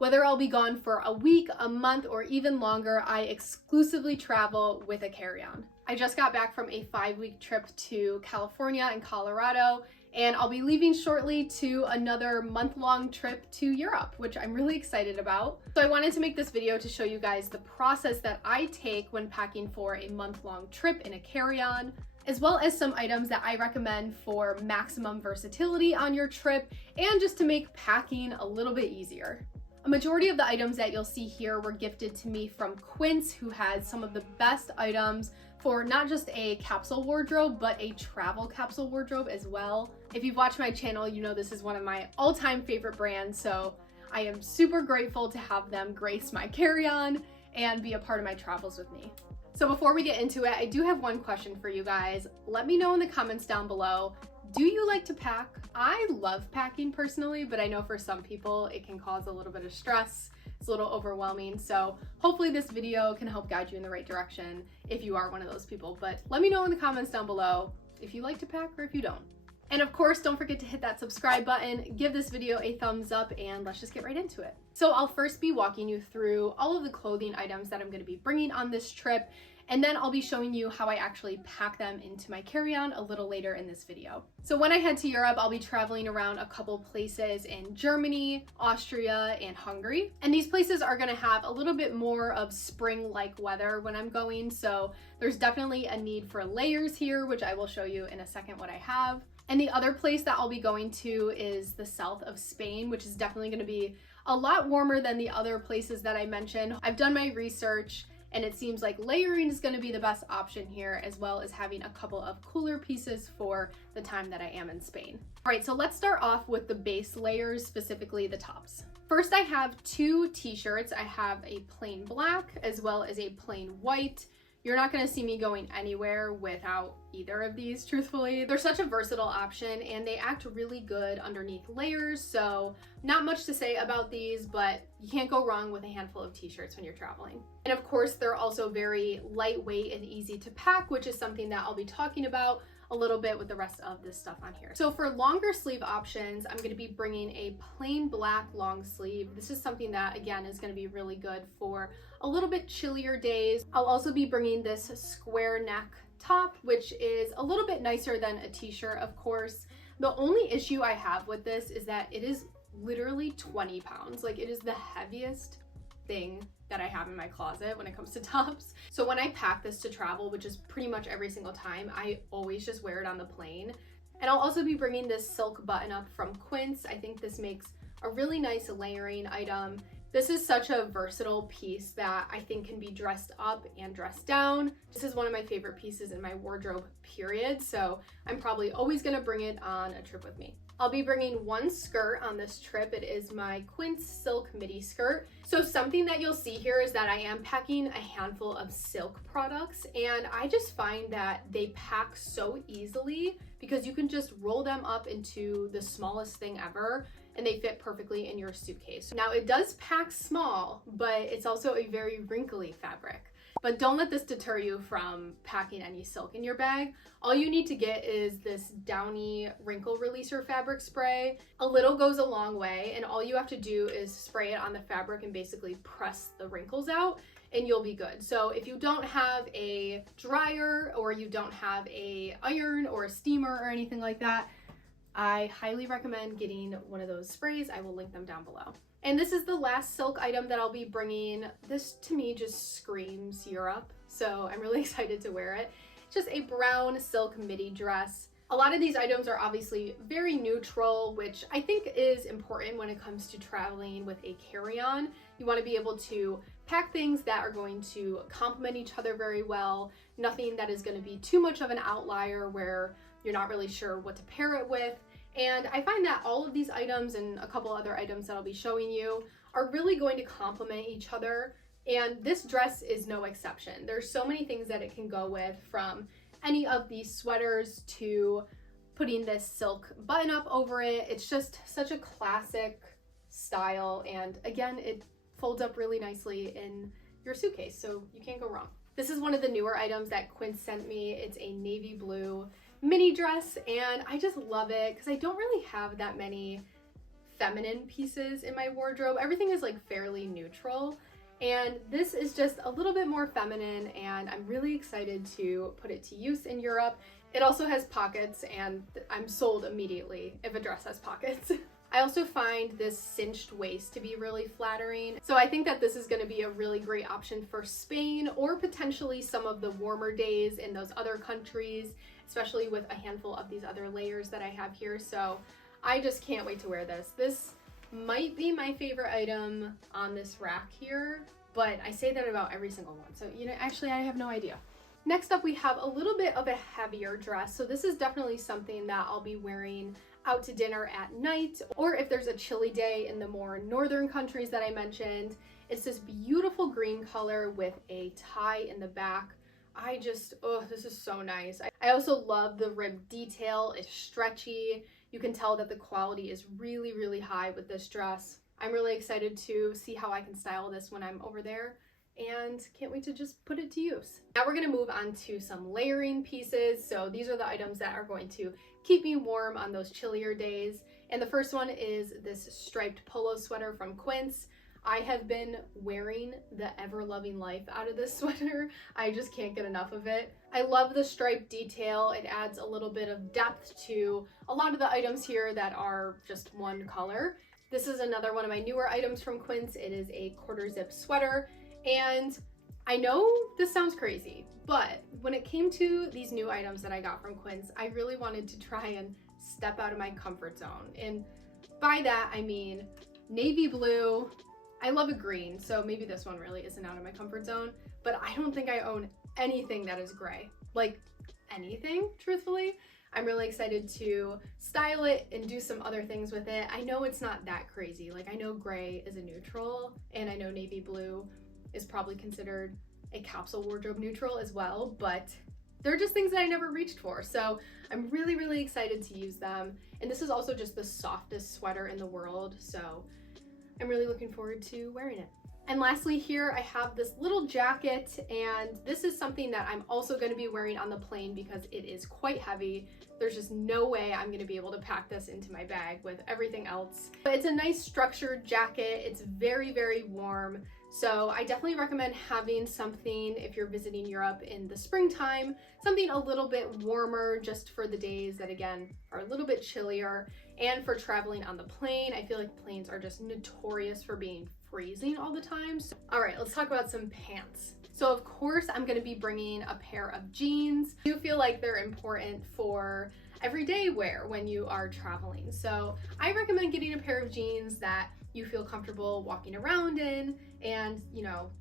Whether I'll be gone for a week, a month, or even longer, I exclusively travel with a carry-on. I just got back from a 5-week trip to California and Colorado, and I'll be leaving shortly to another month-long trip to Europe, which I'm really excited about. So I wanted to make this video to show you guys the process that I take when packing for a month-long trip in a carry-on, as well as some items that I recommend for maximum versatility on your trip and just to make packing a little bit easier. A majority of the items that you'll see here were gifted to me from Quince, who has some of the best items for not just a capsule wardrobe, but a travel capsule wardrobe as well. If you've watched my channel, you know this is one of my all-time favorite brands, so I am super grateful to have them grace my carry-on and be a part of my travels with me. So before we get into it, I do have one question for you guys. Let me know in the comments down below. Do you like to pack? I love packing personally, but I know for some people it can cause a little bit of stress. It's a little overwhelming. So hopefully this video can help guide you in the right direction if you are one of those people. But let me know in the comments down below if you like to pack or if you don't. And of course, don't forget to hit that subscribe button, give this video a thumbs up, and let's just get right into it. So I'll first be walking you through all of the clothing items that I'm going to be bringing on this trip, and then I'll be showing you how I actually pack them into my carry-on a little later in this video. So when I head to Europe, I'll be traveling around a couple places in Germany, Austria, and Hungary. And these places are gonna have a little bit more of spring-like weather when I'm going, so there's definitely a need for layers here, which I will show you in a second what I have. And the other place that I'll be going to is the south of Spain, which is definitely gonna be a lot warmer than the other places that I mentioned. I've done my research, and it seems like layering is going to be the best option here, as well as having a couple of cooler pieces for the time that I am in Spain. All right, so let's start off with the base layers, specifically the tops. First, I have 2 t-shirts. I have a plain black as well as a plain white. You're not going to see me going anywhere without either of these, truthfully. They're such a versatile option and they act really good underneath layers, so not much to say about these, but you can't go wrong with a handful of t-shirts when you're traveling. And of course, they're also very lightweight and easy to pack, which is something that I'll be talking about a little bit with the rest of this stuff on here. So for longer sleeve options, I'm going to be bringing a plain black long sleeve. This is something that, again, is going to be really good for a little bit chillier days. I'll also be bringing this square neck top, which is a little bit nicer than a t-shirt, of course. The only issue I have with this is that it is literally 20 pounds. Like, it is the heaviest thing that I have in my closet when it comes to tops. So when I pack this to travel, which is pretty much every single time, I always just wear it on the plane. And I'll also be bringing this silk button up from Quince. I think this makes a really nice layering item. This is such a versatile piece that I think can be dressed up and dressed down. This is one of my favorite pieces in my wardrobe, period. So I'm probably always gonna bring it on a trip with me. I'll be bringing 1 skirt on this trip. It is my Quince silk midi skirt. So something that you'll see here is that I am packing a handful of silk products, and I just find that they pack so easily because you can just roll them up into the smallest thing ever and they fit perfectly in your suitcase. Now it does pack small, but it's also a very wrinkly fabric. But don't let this deter you from packing any silk in your bag. All you need to get is this Downy wrinkle releaser fabric spray. A little goes a long way, and all you have to do is spray it on the fabric and basically press the wrinkles out, and you'll be good. So if you don't have a dryer or you don't have a iron or a steamer or anything like that, I highly recommend getting one of those sprays. I will link them down below. And this is the last silk item that I'll be bringing. This to me just screams Europe, so I'm really excited to wear it. It's just a brown silk midi dress. A lot of these items are obviously very neutral, which I think is important when it comes to traveling with a carry-on. You want to be able to pack things that are going to complement each other very well, nothing that is going to be too much of an outlier where you're not really sure what to pair it with. And I find that all of these items and a couple other items that I'll be showing you are really going to complement each other. And this dress is no exception. There's so many things that it can go with, from any of these sweaters to putting this silk button up over it. It's just such a classic style. And again, it folds up really nicely in your suitcase, so you can't go wrong. This is one of the newer items that Quince sent me. It's a navy blue mini dress, and I just love it because I don't really have that many feminine pieces in my wardrobe. Everything is like fairly neutral, and this is just a little bit more feminine, and I'm really excited to put it to use in Europe. It also has pockets, and I'm sold immediately if a dress has pockets. I also find this cinched waist to be really flattering. So I think that this is going to be a really great option for Spain, or potentially some of the warmer days in those other countries, especially with a handful of these other layers that I have here. So I just can't wait to wear this. This might be my favorite item on this rack here, but I say that about every single one. So, actually I have no idea. Next up, we have a little bit of a heavier dress. So this is definitely something that I'll be wearing out to dinner at night, or if there's a chilly day in the more northern countries that I mentioned. It's this beautiful green color with a tie in the back. This is so nice. I also love the rib detail. It's stretchy. You can tell that the quality is really, really high with this dress. I'm really excited to see how I can style this when I'm over there, and can't wait to just put it to use. Now we're gonna move on to some layering pieces. So these are the items that are going to keep me warm on those chillier days. And the first one is this striped polo sweater from Quince. I have been wearing the ever-loving life out of this sweater. I just can't get enough of it. I love the stripe detail. It adds a little bit of depth to a lot of the items here that are just one color. This is another one of my newer items from Quince. It is a quarter zip sweater. And I know this sounds crazy, but when it came to these new items that I got from Quince, I really wanted to try and step out of my comfort zone. And by that, I mean navy blue. I love a green, so maybe this one really isn't out of my comfort zone, but I don't think I own anything that is gray. Like anything, truthfully. I'm really excited to style it and do some other things with it. I know it's not that crazy. Like, I know gray is a neutral, and I know navy blue is probably considered a capsule wardrobe neutral as well, but they're just things that I never reached for. So I'm really, really excited to use them. And this is also just the softest sweater in the world, so I'm really looking forward to wearing it. And lastly here, I have this little jacket, and this is something that I'm also going to be wearing on the plane because it is quite heavy. There's just no way I'm going to be able to pack this into my bag with everything else. But it's a nice structured jacket. It's very, very warm. So I definitely recommend having something if you're visiting Europe in the springtime, something a little bit warmer just for the days that, again, are a little bit chillier. And for traveling on the plane, I feel like planes are just notorious for being freezing all the time. So, all right, let's talk about some pants. So of course, I'm gonna be bringing a pair of jeans. I do feel like they're important for everyday wear when you are traveling. So I recommend getting a pair of jeans that you feel comfortable walking around in, and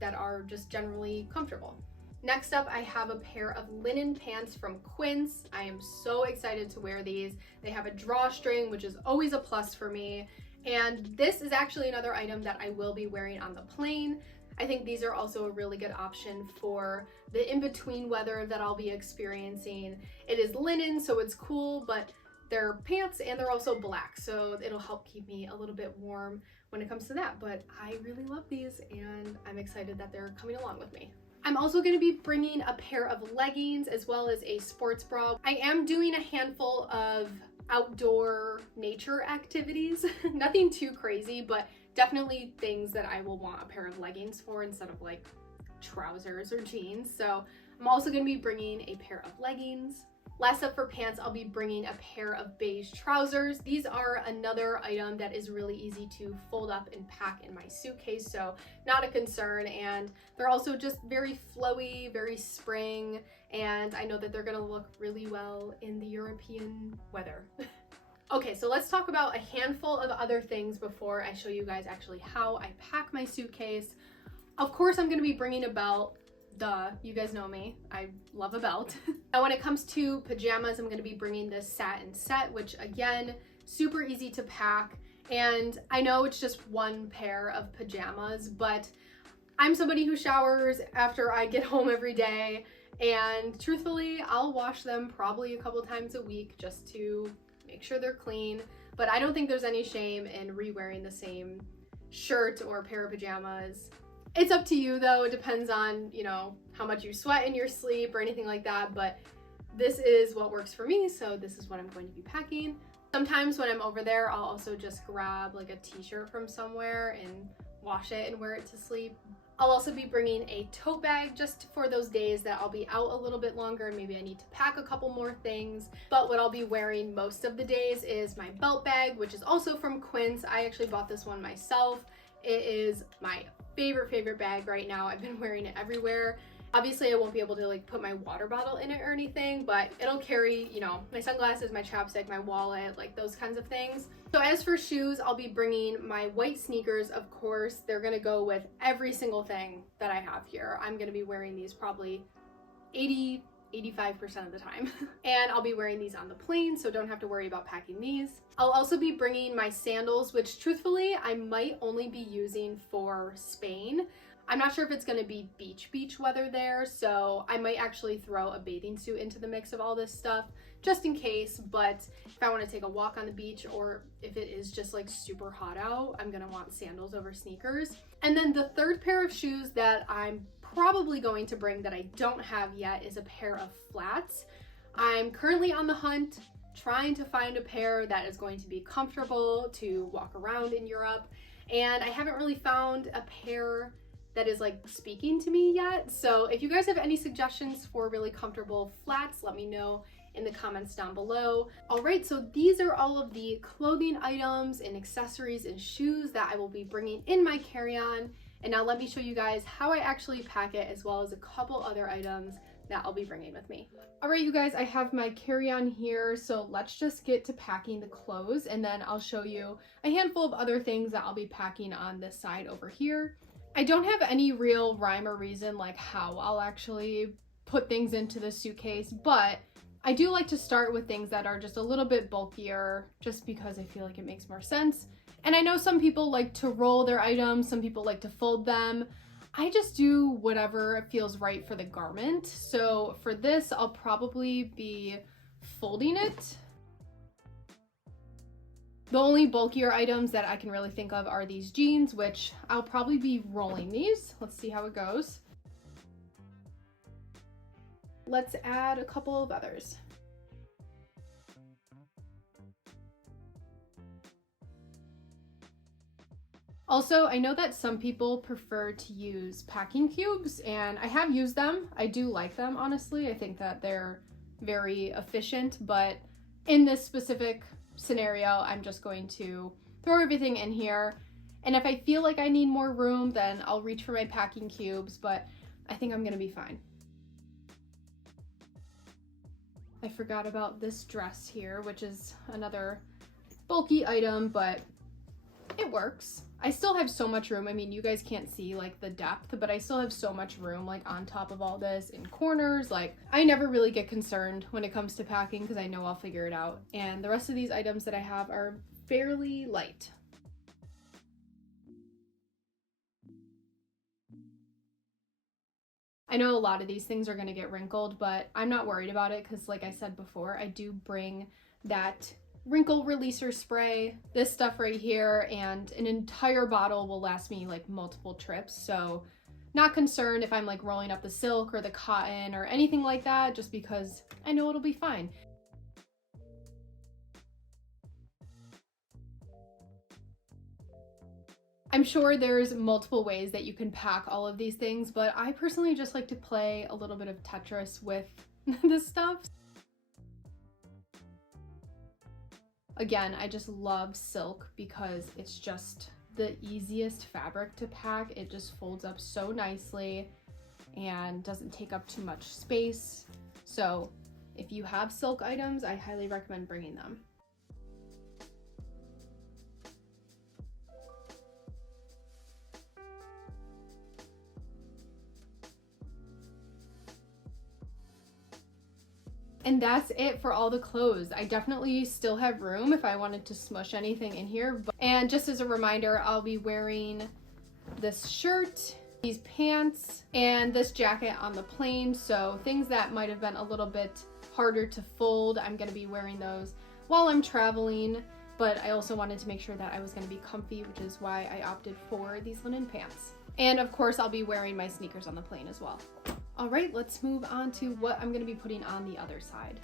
that are just generally comfortable. Next up, I have a pair of linen pants from Quince. I am so excited to wear these. They have a drawstring, which is always a plus for me. And this is actually another item that I will be wearing on the plane. I think these are also a really good option for the in-between weather that I'll be experiencing. It is linen, so it's cool, but they're pants and they're also black, so it'll help keep me a little bit warm when it comes to that. But I really love these, and I'm excited that they're coming along with me. I'm also going to be bringing a pair of leggings as well as a sports bra. I am doing a handful of outdoor nature activities. Nothing too crazy, but definitely things that I will want a pair of leggings for instead of like trousers or jeans. So I'm also going to be bringing a pair of leggings. Last up for pants, I'll be bringing a pair of beige trousers. These are another item that is really easy to fold up and pack in my suitcase, so not a concern. And they're also just very flowy, very spring, and I know that they're gonna look really well in the European weather. Okay, so let's talk about a handful of other things before I show you guys actually how I pack my suitcase. Of course, I'm gonna be bringing a belt. Duh, you guys know me, I love a belt. Now when it comes to pajamas, I'm going to be bringing this satin set, which again, super easy to pack. And I know it's just one pair of pajamas, but I'm somebody who showers after I get home every day. And truthfully, I'll wash them probably a couple times a week just to make sure they're clean. But I don't think there's any shame in re-wearing the same shirt or pair of pajamas. It's up to you though. It depends on, how much you sweat in your sleep or anything like that, but this is what works for me, so this is what I'm going to be packing. Sometimes when I'm over there, I'll also just grab like a t-shirt from somewhere and wash it and wear it to sleep. I'll also be bringing a tote bag just for those days that I'll be out a little bit longer and maybe I need to pack a couple more things. But what I'll be wearing most of the days is my belt bag, which is also from Quince. I actually bought this one myself. It is my favorite bag right now. I've been wearing it everywhere. Obviously, I won't be able to like put my water bottle in it or anything, but it'll carry, you know, my sunglasses, my chapstick, my wallet, like those kinds of things. So as for shoes, I'll be bringing my white sneakers, of course. They're gonna go with every single thing that I have here. I'm gonna be wearing these probably 85% of the time. And I'll be wearing these on the plane, so don't have to worry about packing these. I'll also be bringing my sandals, which truthfully, I might only be using for Spain. I'm not sure if it's gonna be beach weather there, so I might actually throw a bathing suit into the mix of all this stuff, just in case. But if I wanna take a walk on the beach, or if it is just like super hot out, I'm gonna want sandals over sneakers. And then the third pair of shoes that I'm probably going to bring that I don't have yet is a pair of flats. I'm currently on the hunt, trying to find a pair that is going to be comfortable to walk around in Europe, and I haven't really found a pair that is like speaking to me yet. So if you guys have any suggestions for really comfortable flats, let me know in the comments down below. All right, so these are all of the clothing items and accessories and shoes that I will be bringing in my carry-on. And now let me show you guys how I actually pack it, as well as a couple other items that I'll be bringing with me. All right, you guys, I have my carry-on here, so let's just get to packing the clothes, and then I'll show you a handful of other things that I'll be packing on this side over here. I don't have any real rhyme or reason like how I'll actually put things into the suitcase, but I do like to start with things that are just a little bit bulkier, just because I feel like it makes more sense. And I know some people like to roll their items, some people like to fold them. I just do whatever feels right for the garment. So for this, I'll probably be folding it. The only bulkier items that I can really think of are these jeans, which I'll probably be rolling these. Let's see how it goes. Let's add a couple of others. Also, I know that some people prefer to use packing cubes, and I have used them. I do like them, honestly. I think that they're very efficient, but in this specific scenario, I'm just going to throw everything in here. And if I feel like I need more room, then I'll reach for my packing cubes, but I think I'm gonna be fine. I forgot about this dress here, which is another bulky item, but it works. I still have so much room. I mean, you guys can't see like the depth, but I still have so much room like on top of all this in corners. Like, I never really get concerned when it comes to packing because I know I'll figure it out. And the rest of these items that I have are fairly light. I know a lot of these things are going to get wrinkled, but I'm not worried about it because, like I said before, I do bring that wrinkle releaser spray, this stuff right here, and an entire bottle will last me like multiple trips. So not concerned if I'm like rolling up the silk or the cotton or anything like that, just because I know it'll be fine. I'm sure there's multiple ways that you can pack all of these things, but I personally just like to play a little bit of Tetris with this stuff. Again, I just love silk because it's just the easiest fabric to pack. It just folds up so nicely and doesn't take up too much space. So if you have silk items, I highly recommend bringing them. And that's it for all the clothes. I definitely still have room if I wanted to smush anything in here. And just as a reminder, I'll be wearing this shirt, these pants, and this jacket on the plane. So things that might have been a little bit harder to fold, I'm gonna be wearing those while I'm traveling. But I also wanted to make sure that I was gonna be comfy, which is why I opted for these linen pants. And of course, I'll be wearing my sneakers on the plane as well. All right, let's move on to what I'm gonna be putting on the other side.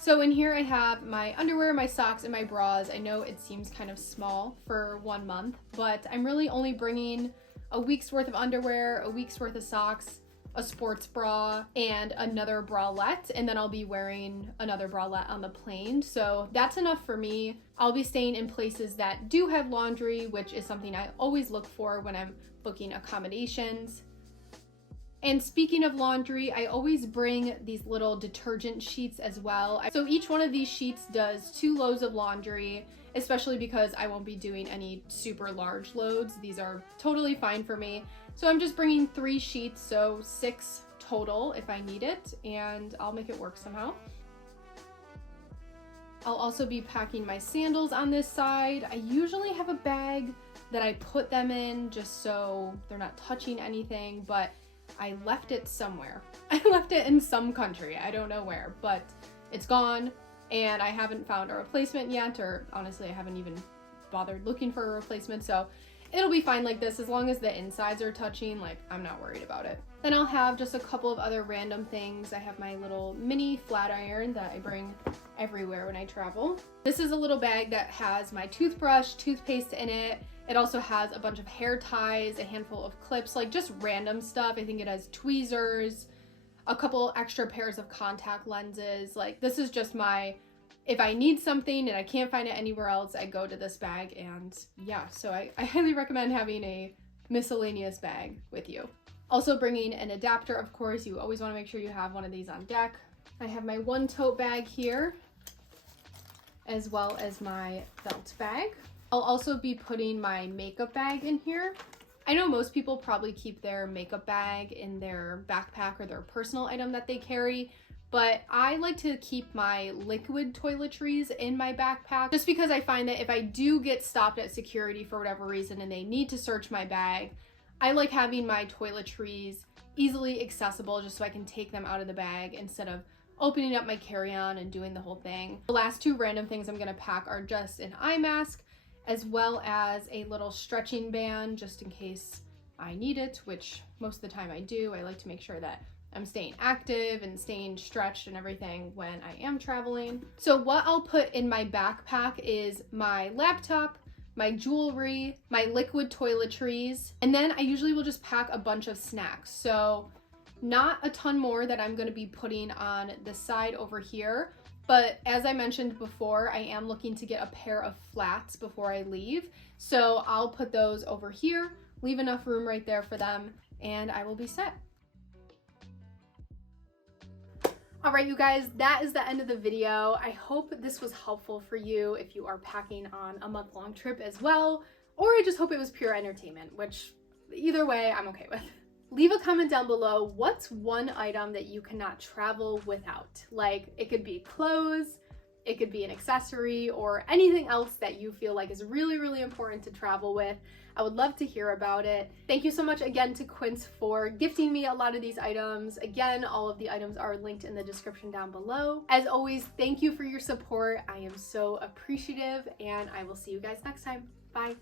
So in here I have my underwear, my socks, and my bras. I know it seems kind of small for 1 month, but I'm really only bringing a week's worth of underwear, a week's worth of socks, a sports bra, and another bralette, and then I'll be wearing another bralette on the plane. So that's enough for me. I'll be staying in places that do have laundry, which is something I always look for when I'm booking accommodations. And speaking of laundry, I always bring these little detergent sheets as well. So each one of these sheets does 2 loads of laundry, especially because I won't be doing any super large loads. These are totally fine for me. So I'm just bringing 3 sheets, so 6 total if I need it, and I'll make it work somehow. I'll also be packing my sandals on this side. I usually have a bag that I put them in just so they're not touching anything, but I left it somewhere. I left it in some country. I don't know where, but it's gone and I haven't found a replacement yet, or honestly, I haven't even bothered looking for a replacement. So it'll be fine like this as long as the insides are touching. Like, I'm not worried about it. Then I'll have just a couple of other random things. I have my little mini flat iron that I bring everywhere when I travel. This is a little bag that has my toothbrush, toothpaste in it. It also has a bunch of hair ties, a handful of clips, like just random stuff. I think it has tweezers, a couple extra pairs of contact lenses. Like, this is just my, if I need something and I can't find it anywhere else, I go to this bag. And yeah, so I highly recommend having a miscellaneous bag with you. Also bringing an adapter, of course. You always want to make sure you have one of these on deck. I have my one tote bag here, as well as my belt bag. I'll also be putting my makeup bag in here. I know most people probably keep their makeup bag in their backpack or their personal item that they carry, but I like to keep my liquid toiletries in my backpack just because I find that if I do get stopped at security for whatever reason and they need to search my bag, I like having my toiletries easily accessible just so I can take them out of the bag instead of opening up my carry-on and doing the whole thing. The last 2 random things I'm gonna pack are just an eye mask as well as a little stretching band just in case I need it, which most of the time I do. I like to make sure that I'm staying active and staying stretched and everything when I am traveling. So what I'll put in my backpack is my laptop, my jewelry, my liquid toiletries, and then I usually will just pack a bunch of snacks. So not a ton more that I'm gonna be putting on the side over here, but as I mentioned before, I am looking to get a pair of flats before I leave. So I'll put those over here, leave enough room right there for them, and I will be set. All right, you guys, that is the end of the video. I hope this was helpful for you if you are packing on a month-long trip as well, or I just hope it was pure entertainment, which either way, I'm okay with. Leave a comment down below, what's one item that you cannot travel without? Like, it could be clothes, it could be an accessory, or anything else that you feel like is really, really important to travel with. I would love to hear about it. Thank you so much again to Quince for gifting me a lot of these items. Again, all of the items are linked in the description down below. As always, thank you for your support. I am so appreciative, and I will see you guys next time. Bye.